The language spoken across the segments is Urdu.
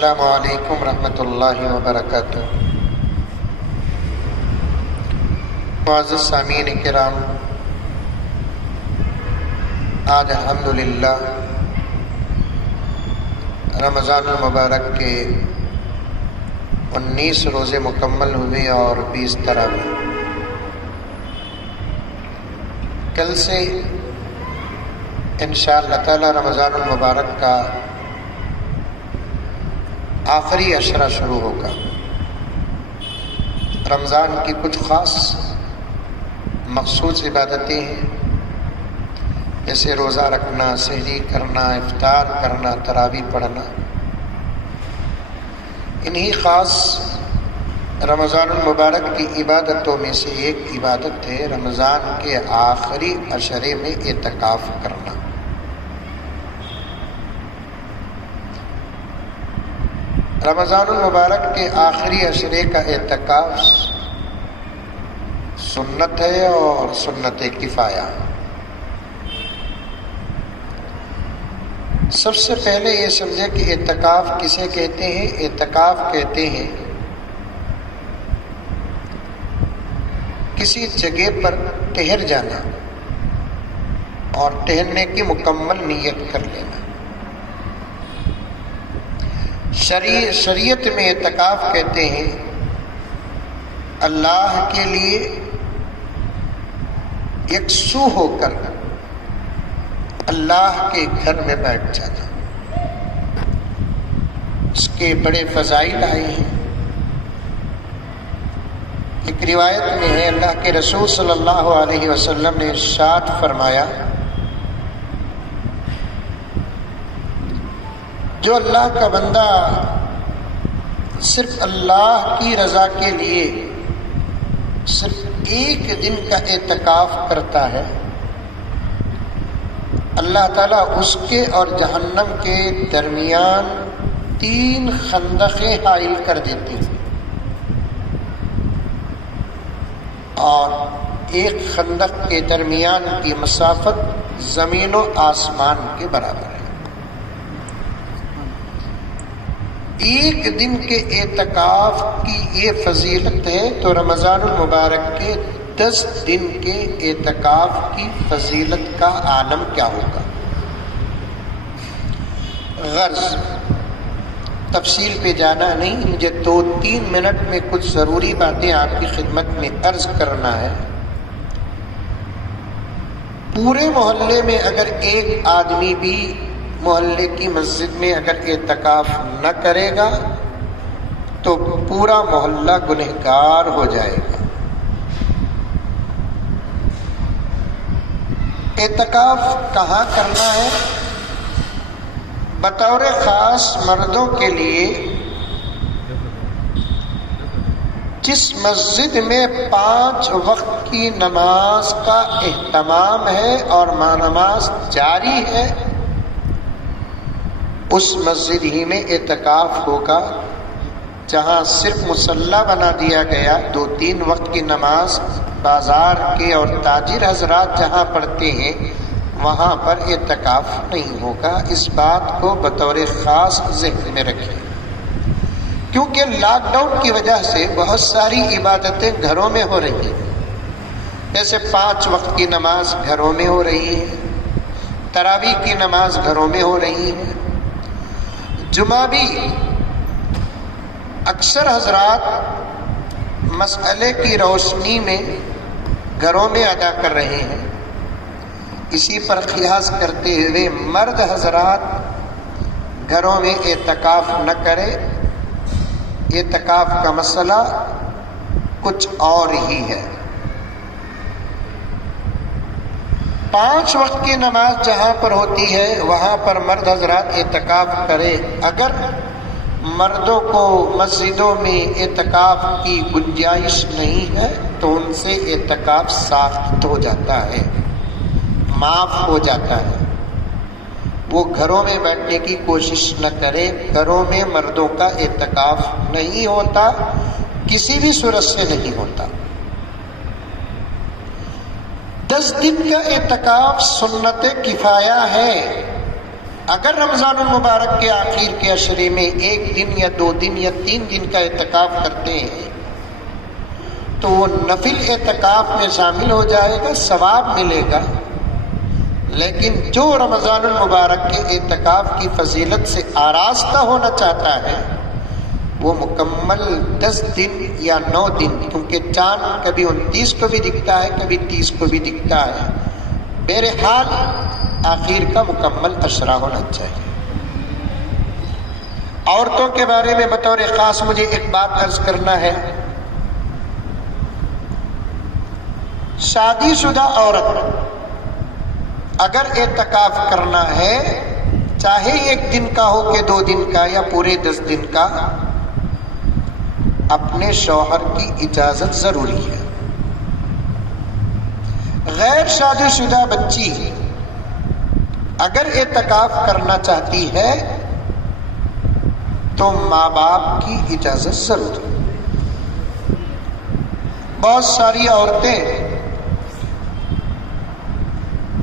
السلام علیکم ورحمۃ اللہ وبرکاتہ۔ معزز سامعین کرام، آج الحمدللہ رمضان المبارک کے 19 روزے مکمل ہوئے اور 20 تراویح۔ کل سے انشاءاللہ تعالی رمضان المبارک کا آخری عشرہ شروع ہوگا۔ رمضان کی کچھ خاص مخصوص عبادتیں ہیں، جیسے روزہ رکھنا، سحری کرنا، افطار کرنا، تراویح پڑھنا۔ انہی خاص رمضان المبارک کی عبادتوں میں سے ایک عبادت ہے رمضان کے آخری عشرے میں اعتکاف کرنا۔ رمضان المبارک کے آخری عشرے کا اعتکاف سنت ہے اور سنت کفایہ۔ سب سے پہلے یہ سمجھے کہ اعتکاف کسے کہتے ہیں۔ اعتکاف کہتے ہیں کسی جگہ پر ٹہر جانا اور ٹہرنے کی مکمل نیت کر لینا۔ شریعت میں اعتکاف کہتے ہیں اللہ کے لیے یکسو ہو کر اللہ کے گھر میں بیٹھ جانا۔ اس کے بڑے فضائل آئے ہیں۔ ایک روایت میں ہے، اللہ کے رسول صلی اللہ علیہ وسلم نے ارشاد فرمایا، جو اللہ کا بندہ صرف اللہ کی رضا کے لیے صرف ایک دن کا اعتکاف کرتا ہے، اللہ تعالیٰ اس کے اور جہنم کے درمیان 3 خندقیں حائل کر دیتی ہیں، اور ایک خندق کے درمیان کی مسافت زمین و آسمان کے برابر ہے۔ ایک دن کے اعتکاف کی یہ فضیلت ہے، تو رمضان المبارک کے 10 دن کے اعتکاف کی فضیلت کا عالم کیا ہوگا۔ غرض تفصیل پہ جانا نہیں، مجھے 2-3 منٹ میں کچھ ضروری باتیں آپ کی خدمت میں عرض کرنا ہے۔ پورے محلے میں اگر ایک آدمی بھی محلے کی مسجد میں اگر اعتکاف نہ کرے گا تو پورا محلہ گنہگار ہو جائے گا۔ اعتکاف کہاں کرنا ہے؟ بطور خاص مردوں کے لیے جس مسجد میں 5 وقت کی نماز کا اہتمام ہے اور نماز جاری ہے، اس مسجد ہی میں اعتکاف ہوگا۔ جہاں صرف مصلی بنا دیا گیا، 2-3 وقت کی نماز بازار کے اور تاجر حضرات جہاں پڑھتے ہیں وہاں پر اعتکاف نہیں ہوگا۔ اس بات کو بطور خاص ذہن میں رکھیں، کیونکہ لاک ڈاؤن کی وجہ سے بہت ساری عبادتیں گھروں میں ہو رہی ہیں، جیسے 5 وقت کی نماز گھروں میں ہو رہی ہے، تراویح کی نماز گھروں میں ہو رہی ہے، جمعہ بھی اکثر حضرات مسئلے کی روشنی میں گھروں میں ادا کر رہے ہیں۔ اسی پر قیاس کرتے ہوئے مرد حضرات گھروں میں اعتکاف نہ کرے، اعتکاف کا مسئلہ کچھ اور ہی ہے۔ 5 وقت کی نماز جہاں پر ہوتی ہے وہاں پر مرد حضرات اعتکاف کرے۔ اگر مردوں کو مسجدوں میں اعتکاف کی گنجائش نہیں ہے تو ان سے اعتکاف ساخت ہو جاتا ہے، معاف ہو جاتا ہے۔ وہ گھروں میں بیٹھنے کی کوشش نہ کرے۔ گھروں میں مردوں کا اعتکاف نہیں ہوتا، کسی بھی صورت سے نہیں ہوتا۔ 10 دن کا اعتکاف سنت کفایہ ہے۔ اگر رمضان المبارک کے آخر کے عشرے میں 1 دن یا 2 دن یا 3 دن کا اعتکاف کرتے ہیں تو وہ نفل اعتکاف میں شامل ہو جائے گا، ثواب ملے گا۔ لیکن جو رمضان المبارک کے اعتکاف کی فضیلت سے آراستہ ہونا چاہتا ہے وہ مکمل 10 دن یا 9 دن، کیونکہ چاند کبھی 29 کو بھی دکھتا ہے کبھی 30 کو بھی دکھتا ہے، بہرحال آخر کا مکمل عشرہ ہونا چاہیے۔ عورتوں کے بارے میں بطور خاص مجھے ایک بات عرض کرنا ہے۔ شادی شدہ عورت اگر اعتکاف کرنا ہے، چاہے 1 دن کا ہو کہ 2 دن کا یا پورے 10 دن کا، اپنے شوہر کی اجازت ضروری ہے۔ غیر شادی شدہ بچی اگر اعتکاف کرنا چاہتی ہے تو ماں باپ کی اجازت ضروری ہے۔ بہت ساری عورتیں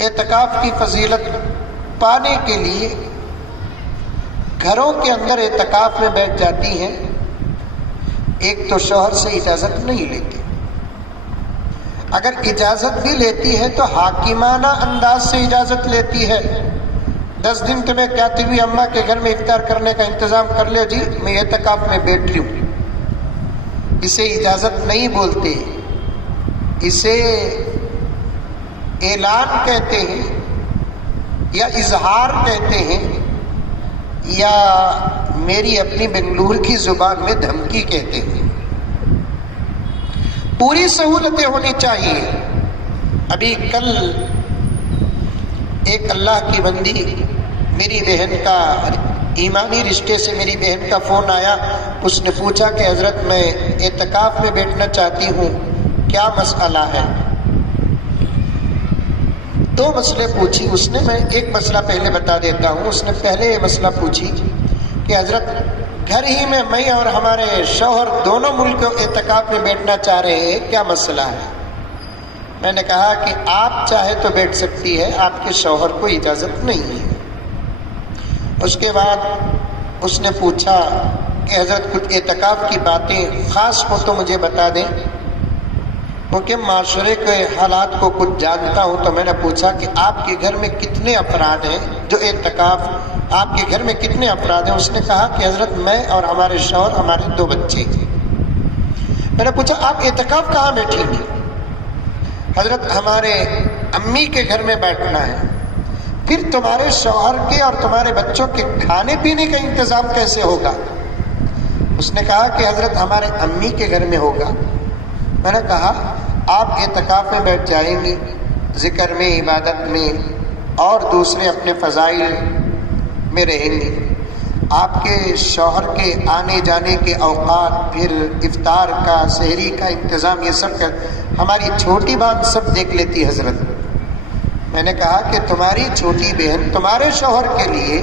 اعتکاف کی فضیلت پانے کے لیے گھروں کے اندر اعتکاف میں بیٹھ جاتی ہیں، ایک تو شوہر سے اجازت نہیں لیتی، اگر اجازت بھی لیتی ہے تو حاکمانہ انداز سے اجازت لیتی ہے۔ 10 دن تمہیں کہتی ہوئی اماں کے گھر میں افطار کرنے کا انتظام کر لو جی، میں اعتکاف میں بیٹھ رہی ہوں، اسے اجازت نہیں بولتے، اسے اعلان کہتے ہیں یا اظہار کہتے ہیں، یا میری اپنی بنگلور کی زبان میں دھمکی کہتے ہیں۔ پوری سہولتیں ہونی چاہیے۔ ابھی کل ایک اللہ کی بندی، میری بہن کا ایمانی رشتے سے میری بہن کا فون آیا، اس نے پوچھا کہ حضرت میں اعتکاف میں بیٹھنا چاہتی ہوں، کیا مسئلہ ہے؟ 2 مسئلے پوچھی اس نے، میں ایک مسئلہ پہلے بتا دیتا ہوں۔ اس نے پہلے یہ مسئلہ پوچھی کہ حضرت گھر ہی میں اور ہمارے شوہر دونوں ملک اعتکاف میں بیٹھنا چاہ رہے ہیں، کیا مسئلہ ہے؟ میں نے کہا کہ آپ چاہے تو بیٹھ سکتی ہے، آپ کے شوہر کو اجازت نہیں ہے۔ اس کے بعد اس نے پوچھا کہ حضرت کچھ اعتکاف کی باتیں خاص ہو تو مجھے بتا دیں، کیونکہ معاشرے کے حالات کو کچھ جانتا ہوں۔ تو میں نے پوچھا کہ آپ کے گھر میں کتنے افراد ہیں جو اعتکاف، آپ کے گھر میں کتنے افراد ہیں؟ اس نے کہا کہ حضرت میں اور ہمارے شوہر، ہمارے 2 بچے ہیں۔ میں نے پوچھا آپ اعتکاف کہاں بیٹھیں گی؟ حضرت ہمارے امی کے گھر میں بیٹھنا ہے۔ پھر تمہارے شوہر کے اور تمہارے بچوں کے کھانے پینے کا انتظام کیسے ہوگا؟ اس نے کہا کہ حضرت ہمارے امی کے گھر میں ہوگا۔ میں نے کہا آپ اعتکاف میں بیٹھ جائیں گی، ذکر میں، عبادت میں اور دوسرے اپنے فضائل میں رہیں گی، آپ کے شوہر کے آنے جانے کے اوقات، پھر افطار کا، سحری کا انتظام، یہ سب ہماری چھوٹی بہن سب دیکھ لیتی حضرت۔ میں نے کہا کہ تمہاری چھوٹی بہن تمہارے شوہر کے لیے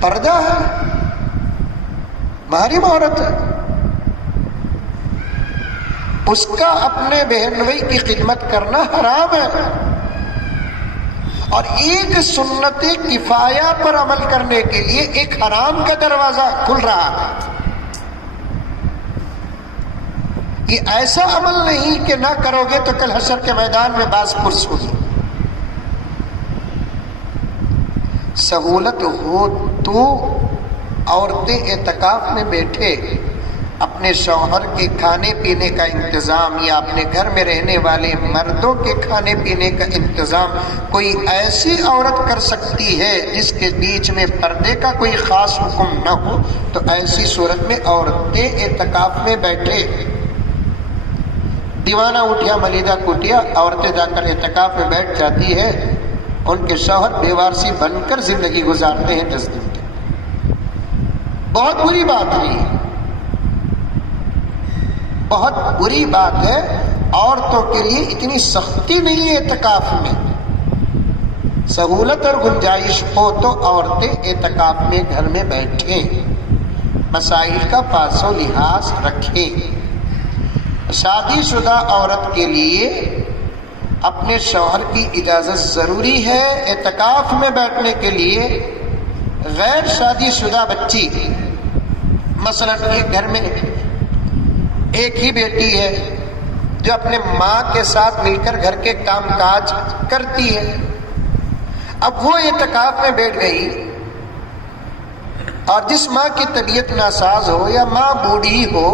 پردہ ہے، محرم عورت ہے، اس کا اپنے بہنوئی کی خدمت کرنا حرام ہے، اور ایک سنت کفایہ پر عمل کرنے کے لیے ایک حرام کا دروازہ کھل رہا ہے۔ یہ ایسا عمل نہیں کہ نہ کرو گے تو کل حشر کے میدان میں باز پرس ہوگی۔ سہولت ہو تو عورتیں اعتکاف میں بیٹھے، اپنے شوہر کے کھانے پینے کا انتظام یا اپنے گھر میں رہنے والے مردوں کے کھانے پینے کا انتظام کوئی ایسی عورت کر سکتی ہے جس کے بیچ میں پردے کا کوئی خاص حکم نہ ہو، تو ایسی صورت میں عورتیں اعتکاف میں بیٹھے۔ دیوانہ اٹھیا ملیدہ کٹیا، عورتیں جا کر اعتکاف میں بیٹھ جاتی ہے، ان کے شوہر بیوارسی بن کر زندگی گزارتے ہیں 10 دن تک۔ بہت بری بات ہے، بہت بری بات ہے۔ عورتوں کے لیے اتنی سختی نہیں ہے اعتکاف میں، سہولت اور گنجائش ہو تو عورتیں اعتکاف میں گھر میں بیٹھیں، مسائل کا پاس و لحاظ رکھیں۔ شادی شدہ عورت کے لیے اپنے شوہر کی اجازت ضروری ہے اعتکاف میں بیٹھنے کے لیے. غیر شادی شدہ بچی، مثلا ایک گھر میں ایک ہی بیٹی ہے جو اپنے ماں کے ساتھ مل کر گھر کے کام کاج کرتی ہے، اب وہ اعتکاف میں بیٹھ گئی اور جس ماں کی طبیعت ناساز ہو یا ماں بوڑھی ہو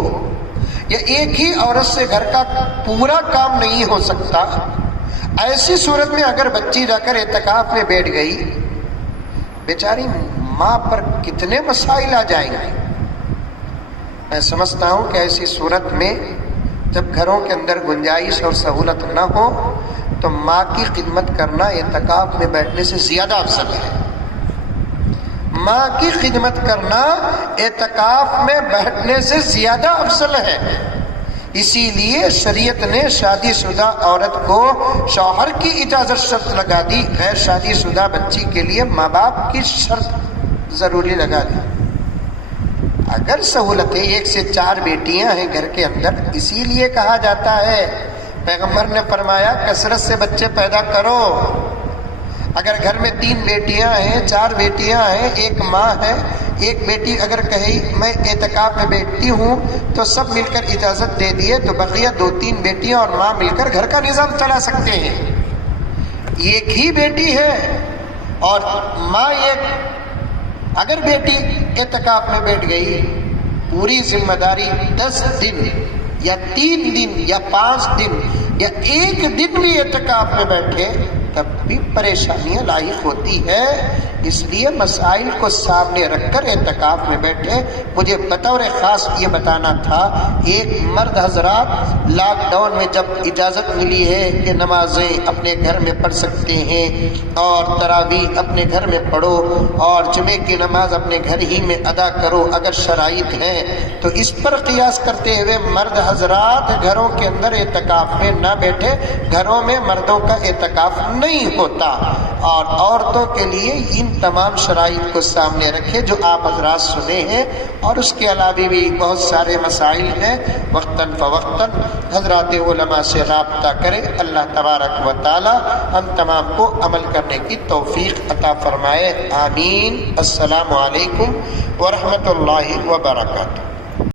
یا ایک ہی عورت سے گھر کا پورا کام نہیں ہو سکتا، ایسی صورت میں اگر بچی جا کر اعتکاف میں بیٹھ گئی، بیچاری ماں پر کتنے مسائل آ جائیں گے. میں سمجھتا ہوں کہ ایسی صورت میں جب گھروں کے اندر گنجائش اور سہولت نہ ہو تو ماں کی خدمت کرنا اعتکاف میں بیٹھنے سے زیادہ افضل ہے. ماں کی خدمت کرنا اعتکاف میں بیٹھنے سے زیادہ افضل ہے. اسی لیے شریعت نے شادی شدہ عورت کو شوہر کی اجازت شرط لگا دی، غیر شادی شدہ بچی کے لیے ماں باپ کی شرط ضروری لگا دی. اگر سہولتیں 1 سے 4 بیٹیاں ہیں گھر کے اندر، اسی لیے کہا جاتا ہے، پیغمبر نے فرمایا کثرت سے بچے پیدا کرو. اگر گھر میں 3 بیٹیاں ہیں، 4 بیٹیاں ہیں، ایک ماں ہے، ایک بیٹی اگر کہے میں اعتکاف میں بیٹھتی ہوں تو سب مل کر اجازت دے دیے تو بقیہ 2-3 بیٹیاں اور ماں مل کر گھر کا نظام چلا سکتے ہیں. ایک ہی بیٹی ہے اور ماں ایک، اگر بیٹی اعتکاف میں بیٹھ گئی، پوری ذمہ داری 10 دن یا 3 دن یا 5 دن یا 1 دن بھی اعتکاف میں بیٹھے تب بھی پریشانیاں لاحق ہوتی ہے. اس لیے مسائل کو سامنے رکھ کر اعتکاف میں بیٹھے. مجھے بطور خاص یہ بتانا تھا، ایک مرد حضرات لاک ڈاؤن میں جب اجازت ملی ہے کہ نمازیں اپنے گھر میں پڑھ سکتے ہیں اور تراویح اپنے گھر میں پڑھو اور جمعے کی نماز اپنے گھر ہی میں ادا کرو اگر شرائط ہیں، تو اس پر قیاس کرتے ہوئے مرد حضرات گھروں کے اندر اعتکاف میں نہ بیٹھے. گھروں میں مردوں کا اعتکاف نہیں ہوتا، اور عورتوں کے لیے ان تمام شرائط کو سامنے رکھے جو آپ حضرات سنے ہیں. اور اس کے علاوہ بھی بہت سارے مسائل ہیں، وقتاً فوقتاً حضرات علماء سے رابطہ کریں. اللہ تبارک و تعالی ہم تمام کو عمل کرنے کی توفیق عطا فرمائے. آمین. السلام علیکم ورحمۃ اللہ وبرکاتہ.